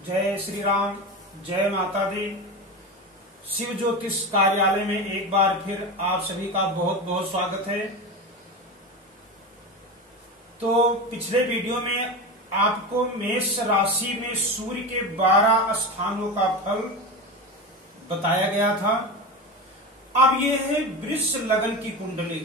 जय श्री राम, जय माता दी। शिव ज्योतिष कार्यालय में एक बार फिर आप सभी का बहुत बहुत स्वागत है। तो पिछले वीडियो में आपको मेष राशि में सूर्य के 12 स्थानों का फल बताया गया था। अब ये है वृष लगन की कुंडली।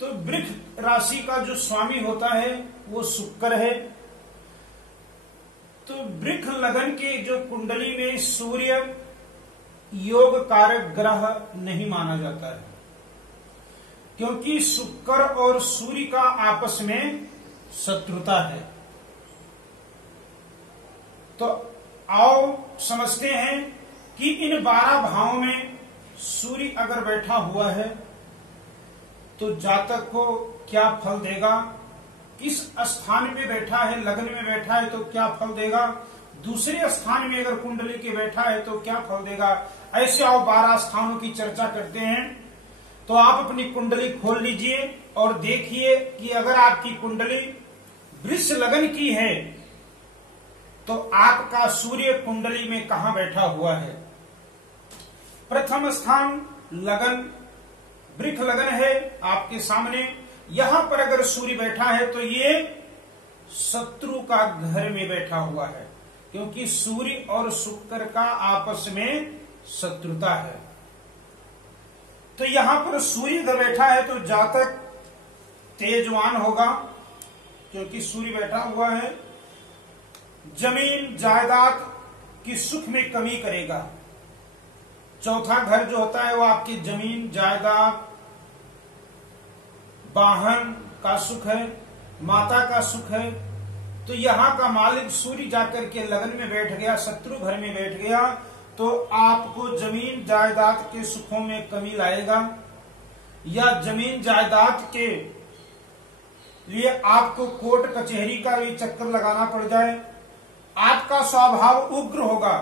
तो वृष राशि का जो स्वामी होता है वो शुक्र है। तो वृष लगन के जो कुंडली में सूर्य योग कारक ग्रह नहीं माना जाता है, क्योंकि शुक्र और सूर्य का आपस में शत्रुता है। तो आओ समझते हैं कि इन 12 भावों में सूर्य अगर बैठा हुआ है तो जातक को क्या फल देगा, किस स्थान में बैठा है, लगन में बैठा है तो क्या फल देगा, दूसरे स्थान में अगर कुंडली के बैठा है तो क्या फल देगा। ऐसे आओ 12 स्थानों की चर्चा करते हैं। तो आप अपनी कुंडली खोल लीजिए और देखिए कि अगर आपकी कुंडली वृष लगन की है तो आपका सूर्य कुंडली में कहां बैठा हुआ है। प्रथम स्थान लगन, वृष लगन है आपके सामने। यहां पर अगर सूर्य बैठा है तो ये शत्रु का घर में बैठा हुआ है, क्योंकि सूर्य और शुक्र का आपस में शत्रुता है। तो यहां पर सूर्य अगर बैठा है तो जातक तेजवान होगा, क्योंकि सूर्य बैठा हुआ है। जमीन जायदाद की सुख में कमी करेगा। चौथा घर जो होता है वो आपकी जमीन जायदाद, वाहन का सुख है, माता का सुख है। तो यहां का मालिक सूर्य जाकर के लगन में बैठ गया, शत्रु घर में बैठ गया, तो आपको जमीन जायदाद के सुखों में कमी लाएगा, या जमीन जायदाद के लिए आपको कोर्ट कचहरी का भी चक्कर लगाना पड़ जाए। आपका स्वभाव उग्र होगा।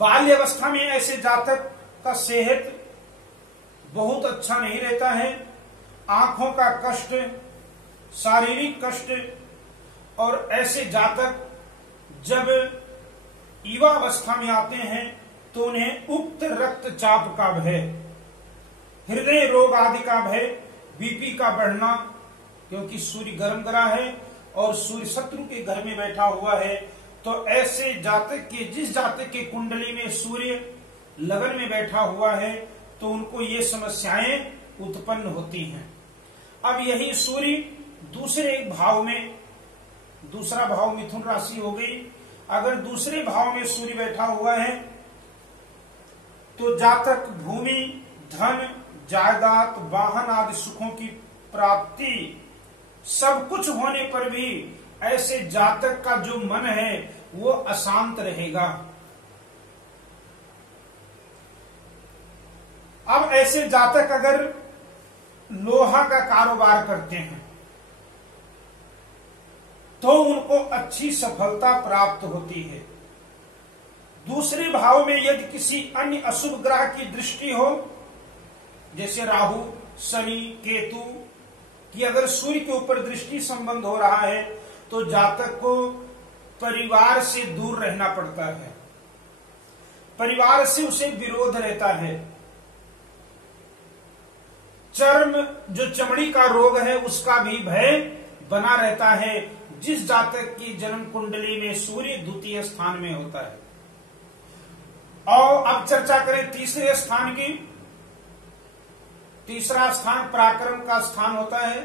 बाल्य अवस्था में ऐसे जातक का सेहत बहुत अच्छा नहीं रहता है। आंखों का कष्ट, शारीरिक कष्ट, और ऐसे जातक जब युवा अवस्था में आते हैं तो उन्हें उक्त रक्तचाप का भय, हृदय रोग आदि का भय, बीपी का बढ़ना, क्योंकि सूर्य गर्म ग्रह है और सूर्य शत्रु के घर में बैठा हुआ है। तो ऐसे जातक के, जिस जातक के कुंडली में सूर्य लगन में बैठा हुआ है तो उनको ये समस्याएं उत्पन्न होती हैं। अब यही सूर्य दूसरे एक भाव में, दूसरा भाव मिथुन राशि हो गई, अगर दूसरे भाव में सूर्य बैठा हुआ है तो जातक भूमि, धन, जायदाद, वाहन आदि सुखों की प्राप्ति सब कुछ होने पर भी ऐसे जातक का जो मन है वो अशांत रहेगा। अब ऐसे जातक अगर लोहा का कारोबार करते हैं तो उनको अच्छी सफलता प्राप्त होती है। दूसरे भाव में यदि किसी अन्य अशुभ ग्रह की दृष्टि हो, जैसे राहु, शनि, केतु की अगर सूर्य के ऊपर दृष्टि संबंध हो रहा है तो जातक को परिवार से दूर रहना पड़ता है। परिवार से उसे विरोध रहता है। चर्म, जो चमड़ी का रोग है, उसका भी भय बना रहता है जिस जातक की जन्म कुंडली में सूर्य द्वितीय स्थान में होता है। और अब चर्चा करें तीसरे स्थान की। तीसरा स्थान पराक्रम का स्थान होता है।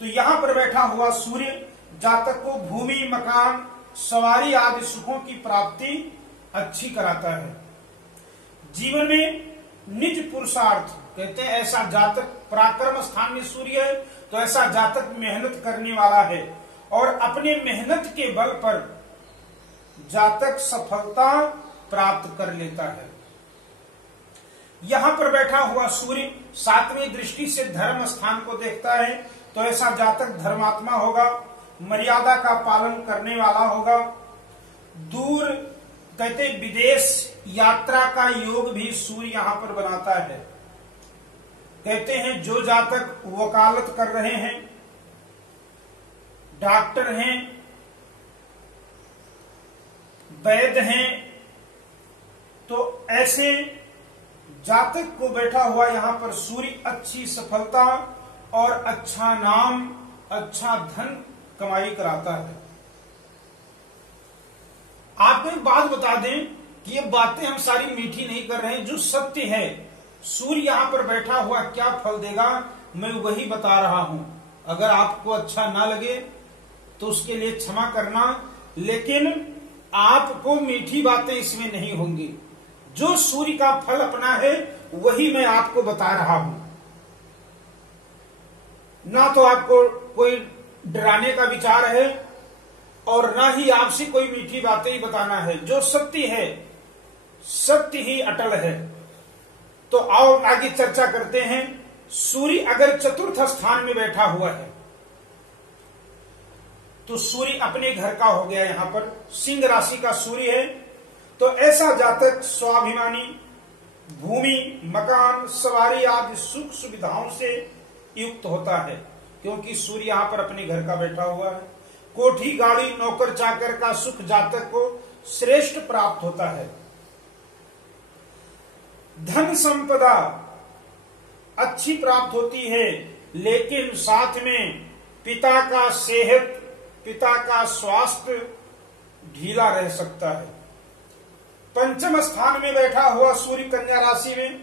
तो यहां पर बैठा हुआ सूर्य जातक को भूमि, मकान, सवारी आदि सुखों की प्राप्ति अच्छी कराता है। जीवन में निज पुरुषार्थ, कहते हैं ऐसा जातक, पराक्रम स्थान में सूर्य है तो ऐसा जातक मेहनत करने वाला है और अपने मेहनत के बल पर जातक सफलता प्राप्त कर लेता है। यहां पर बैठा हुआ सूर्य 7वीं दृष्टि से धर्म स्थान को देखता है तो ऐसा जातक धर्मात्मा होगा, मर्यादा का पालन करने वाला होगा। दूर, कहते विदेश यात्रा का योग भी सूर्य यहां पर बनाता है। कहते हैं जो जातक वकालत कर रहे हैं, डॉक्टर हैं, वैध हैं, तो ऐसे जातक को बैठा हुआ यहां पर सूर्य अच्छी सफलता और अच्छा नाम, अच्छा धन कमाई कराता है। आपको एक बात बता दें कि ये बातें हम सारी मीठी नहीं कर रहे हैं, जो सत्य है सूर्य यहां पर बैठा हुआ क्या फल देगा मैं वही बता रहा हूं। अगर आपको अच्छा ना लगे तो उसके लिए क्षमा करना, लेकिन आपको मीठी बातें इसमें नहीं होंगी। जो सूर्य का फल अपना है वही मैं आपको बता रहा हूं, ना तो आपको कोई डराने का विचार है और ना ही आपसे कोई मीठी बातें ही बताना है। जो सत्य है सत्य ही अटल है। तो आओ आगे चर्चा करते हैं। सूर्य अगर चतुर्थ स्थान में बैठा हुआ है तो सूर्य अपने घर का हो गया, यहां पर सिंह राशि का सूर्य है। तो ऐसा जातक स्वाभिमानी, भूमि, मकान, सवारी आदि सुख सुविधाओं से युक्त होता है, क्योंकि सूर्य यहां पर अपने घर का बैठा हुआ है। कोठी, गाड़ी, नौकर चाकर का सुख जातक को श्रेष्ठ प्राप्त होता है। धन संपदा अच्छी प्राप्त होती है, लेकिन साथ में पिता का सेहत, पिता का स्वास्थ्य ढीला रह सकता है। पंचम स्थान में बैठा हुआ सूर्य कन्या राशि में,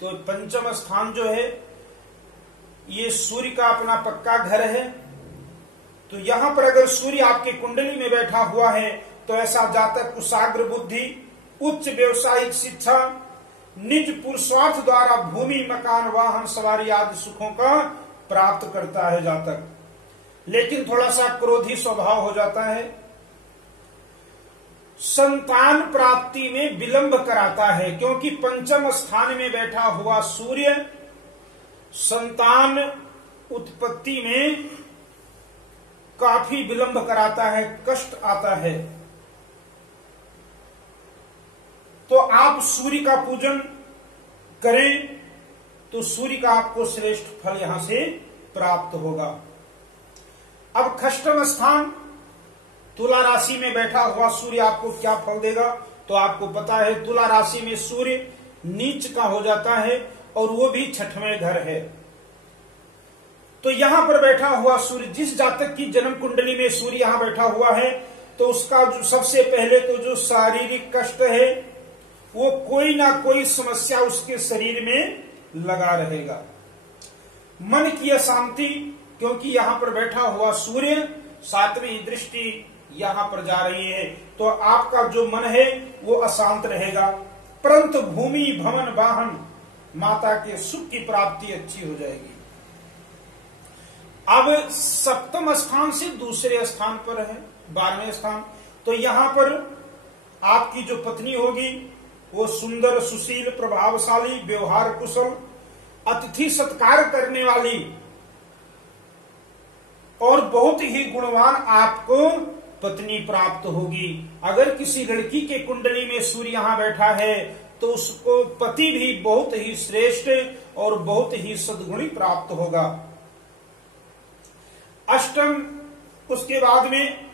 तो पंचम स्थान जो है ये सूर्य का अपना पक्का घर है। तो यहां पर अगर सूर्य आपके कुंडली में बैठा हुआ है तो ऐसा जातक कुशाग्र बुद्धि, उच्च व्यवसायिक शिक्षा, निज पुरुषार्थ द्वारा भूमि, मकान, वाहन, सवारी आदि सुखों का प्राप्त करता है जातक। लेकिन थोड़ा सा क्रोधी स्वभाव हो जाता है। संतान प्राप्ति में विलंब कराता है, क्योंकि पंचम स्थान में बैठा हुआ सूर्य संतान उत्पत्ति में काफी विलंब कराता है, कष्ट आता है। तो आप सूर्य का पूजन करें तो सूर्य का आपको श्रेष्ठ फल यहां से प्राप्त होगा। अब खष्टम स्थान तुला राशि में बैठा हुआ सूर्य आपको क्या फल देगा, तो आपको पता है तुला राशि में सूर्य नीच का हो जाता है और वो भी छठवें घर है। तो यहां पर बैठा हुआ सूर्य, जिस जातक की जन्म कुंडली में सूर्य यहां बैठा हुआ है, तो उसका जो सबसे पहले तो जो शारीरिक कष्ट है वो कोई ना कोई समस्या उसके शरीर में लगा रहेगा। मन की अशांति, क्योंकि यहां पर बैठा हुआ सूर्य सातवीं दृष्टि यहां पर जा रही है, तो आपका जो मन है वो अशांत रहेगा। परंतु भूमि, भवन, वाहन, माता के सुख की प्राप्ति अच्छी हो जाएगी। अब सप्तम स्थान से दूसरे स्थान पर है 12वें स्थान, तो यहां पर आपकी जो पत्नी होगी वो सुंदर, सुशील, प्रभावशाली, व्यवहार कुशल, अतिथि सत्कार करने वाली और बहुत ही गुणवान आपको पत्नी प्राप्त होगी। अगर किसी लड़की के कुंडली में सूर्य यहां बैठा है तो उसको पति भी बहुत ही श्रेष्ठ और बहुत ही सद्गुणी प्राप्त होगा। अष्टम, उसके बाद में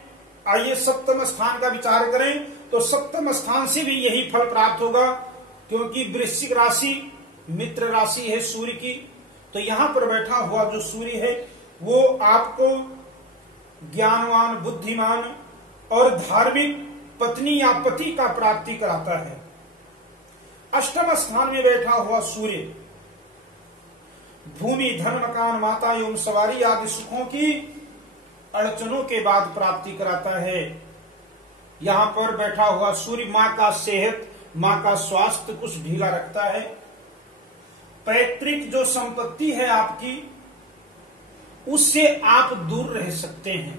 आइए सप्तम स्थान का विचार करें, तो सप्तम स्थान से भी यही फल प्राप्त होगा, क्योंकि वृश्चिक राशि मित्र राशि है सूर्य की। तो यहां पर बैठा हुआ जो सूर्य है वो आपको ज्ञानवान, बुद्धिमान और धार्मिक पत्नी या पति का प्राप्ति कराता है। अष्टम स्थान में बैठा हुआ सूर्य भूमि, धन, मकान, माता एवं सवारी आदि सुखों की अड़चनों के बाद प्राप्ति कराता है। यहां पर बैठा हुआ सूर्य मां का सेहत, मां का स्वास्थ्य कुछ ढीला रखता है। पैतृक जो संपत्ति है आपकी, उससे आप दूर रह सकते हैं।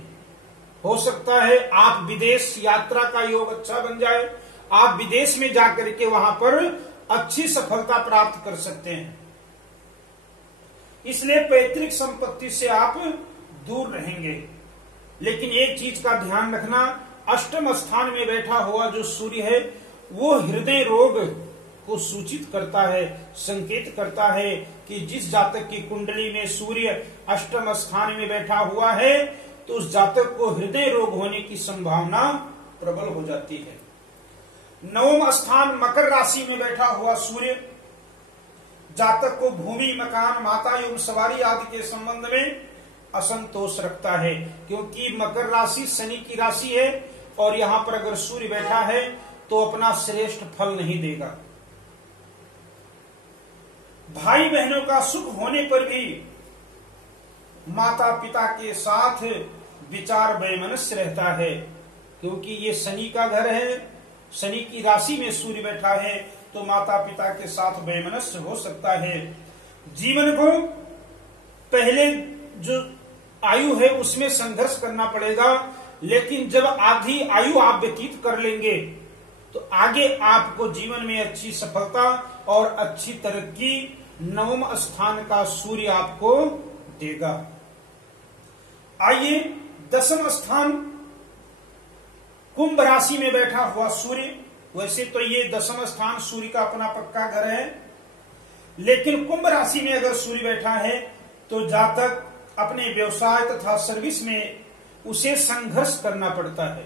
हो सकता है आप विदेश यात्रा का योग अच्छा बन जाए, आप विदेश में जाकर के वहां पर अच्छी सफलता प्राप्त कर सकते हैं। इसलिए पैतृक संपत्ति से आप दूर रहेंगे। लेकिन एक चीज का ध्यान रखना, अष्टम स्थान में बैठा हुआ जो सूर्य है वो हृदय रोग को सूचित करता है, संकेत करता है कि जिस जातक की कुंडली में सूर्य अष्टम स्थान में बैठा हुआ है तो उस जातक को हृदय रोग होने की संभावना प्रबल हो जाती है। नवम स्थान मकर राशि में बैठा हुआ सूर्य जातक को भूमि, मकान, माता एवं सवारी आदि के संबंध में असंतोष रखता है, क्योंकि मकर राशि शनि की राशि है और यहां पर अगर सूर्य बैठा है तो अपना श्रेष्ठ फल नहीं देगा। भाई बहनों का सुख होने पर भी माता पिता के साथ विचार वैमनस्य रहता है, क्योंकि ये शनि का घर है, शनि की राशि में सूर्य बैठा है तो माता पिता के साथ वैमनस्य हो सकता है। जीवन को पहले जो आयु है उसमें संघर्ष करना पड़ेगा, लेकिन जब आधी आयु आप व्यतीत कर लेंगे तो आगे आपको जीवन में अच्छी सफलता और अच्छी तरक्की नवम स्थान का सूर्य आपको देगा। आइए दसम स्थान कुंभ राशि में बैठा हुआ सूर्य, वैसे तो ये दसम स्थान सूर्य का अपना पक्का घर है, लेकिन कुंभ राशि में अगर सूर्य बैठा है तो जातक अपने व्यवसाय तथा सर्विस में उसे संघर्ष करना पड़ता है।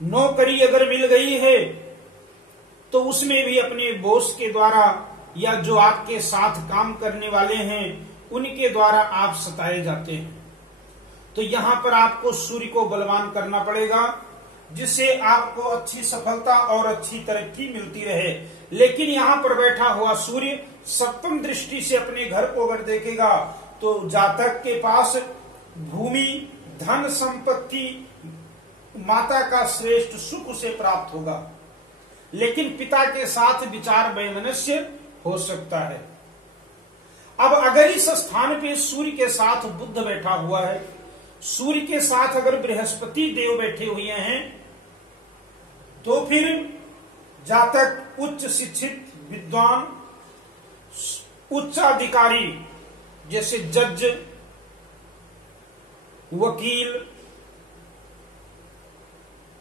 नौकरी अगर मिल गई है तो उसमें भी अपने बॉस के द्वारा या जो आपके साथ काम करने वाले हैं उनके द्वारा आप सताए जाते हैं। तो यहां पर आपको सूर्य को बलवान करना पड़ेगा, जिससे आपको अच्छी सफलता और अच्छी तरक्की मिलती रहे। लेकिन यहां पर बैठा हुआ सूर्य सप्तम दृष्टि से अपने घर को अगर देखेगा तो जातक के पास भूमि, धन, संपत्ति, माता का श्रेष्ठ सुख उसे प्राप्त होगा, लेकिन पिता के साथ विचार वैमनस्य हो सकता है। अब अगर इस स्थान पे सूर्य के साथ बुध बैठा हुआ है, सूर्य के साथ अगर बृहस्पति देव बैठे हुए हैं, तो फिर जातक उच्च शिक्षित, विद्वान, उच्च अधिकारी जैसे जज, वकील,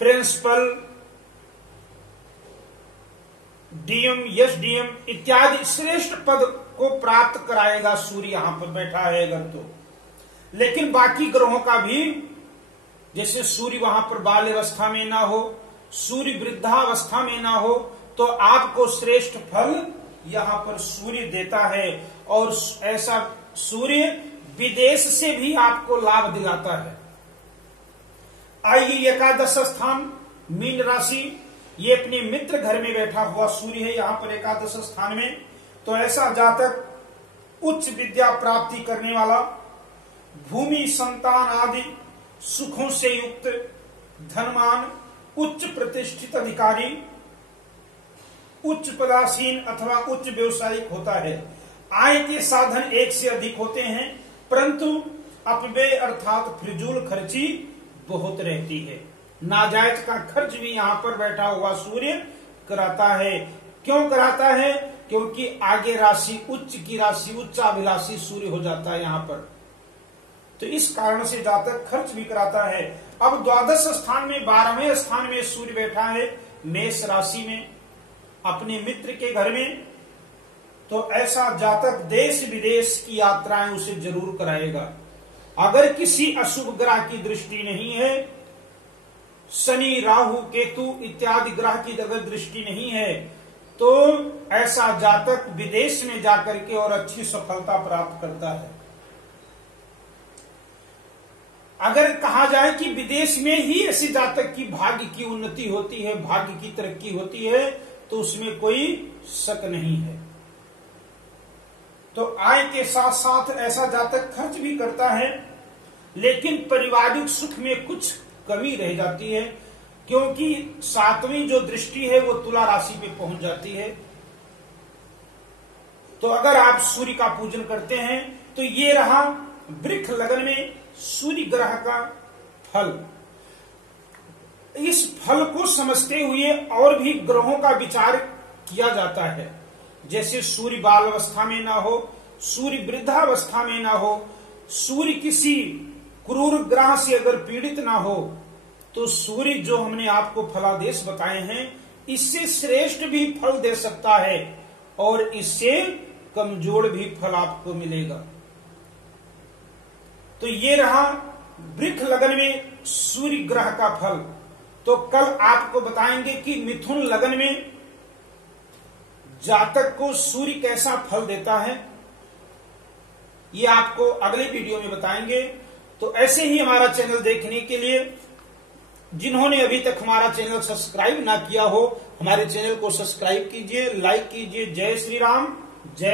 प्रिंसिपल, डीएम, एसडीएम इत्यादि श्रेष्ठ पद को प्राप्त कराएगा सूर्य यहां पर बैठा है अगर तो। लेकिन बाकी ग्रहों का भी, जैसे सूर्य वहां पर बाल्यावस्था में ना हो, सूर्य वृद्धावस्था में ना हो, तो आपको श्रेष्ठ फल यहां पर सूर्य देता है। और ऐसा सूर्य विदेश से भी आपको लाभ दिलाता है। आइए एकादश स्थान मीन राशि, ये अपने मित्र घर में बैठा हुआ सूर्य है यहां पर एकादश स्थान में। तो ऐसा जातक उच्च विद्या प्राप्ति करने वाला, भूमि, संतान आदि सुखों से युक्त, धनवान, उच्च प्रतिष्ठित अधिकारी, उच्च पदासीन अथवा उच्च व्यवसायिक होता है। आय के साधन एक से अधिक होते हैं, परंतु अपव्यय अर्थात फिजूल खर्ची बहुत रहती है। नाजायज का खर्च भी यहाँ पर बैठा हुआ सूर्य कराता है। क्यों कराता है? क्योंकि आगे राशि उच्च की राशि उच्चाभिलाषी सूर्य हो जाता है यहाँ पर, तो इस कारण से जातक खर्च भी कराता है। अब द्वादश स्थान में 12वें स्थान में सूर्य बैठा है मेष राशि में अपने मित्र के घर में, तो ऐसा जातक देश विदेश की यात्राएं उसे जरूर कराएगा। अगर किसी अशुभ ग्रह की दृष्टि नहीं है, शनि, राहु, केतु इत्यादि ग्रह की अगर दृष्टि नहीं है, तो ऐसा जातक विदेश में जाकर के और अच्छी सफलता प्राप्त करता है। अगर कहा जाए कि विदेश में ही ऐसे जातक की भाग्य की उन्नति होती है, भाग्य की तरक्की होती है, तो उसमें कोई शक नहीं है। तो आय के साथ साथ ऐसा जातक खर्च भी करता है, लेकिन पारिवारिक सुख में कुछ कमी रह जाती है, क्योंकि 7वीं जो दृष्टि है वो तुला राशि पे पहुंच जाती है। तो अगर आप सूर्य का पूजन करते हैं तो ये रहा वृक्ष लगन में सूर्य ग्रह का फल। इस फल को समझते हुए और भी ग्रहों का विचार किया जाता है, जैसे सूर्य बाल अवस्था में ना हो, सूर्य वृद्धावस्था में ना हो, सूर्य किसी क्रूर ग्रह से अगर पीड़ित ना हो, तो सूर्य जो हमने आपको फलादेश बताए हैं इससे श्रेष्ठ भी फल दे सकता है और इससे कमजोर भी फल आपको मिलेगा। तो ये रहा वृक्ष लगन में सूर्य ग्रह का फल। तो कल आपको बताएंगे कि मिथुन लग्न में जातक को सूर्य कैसा फल देता है, ये आपको अगले वीडियो में बताएंगे। तो ऐसे ही हमारा चैनल देखने के लिए जिन्होंने अभी तक हमारा चैनल सब्सक्राइब ना किया हो, हमारे चैनल को सब्सक्राइब कीजिए, लाइक कीजिए। जय श्री राम, जय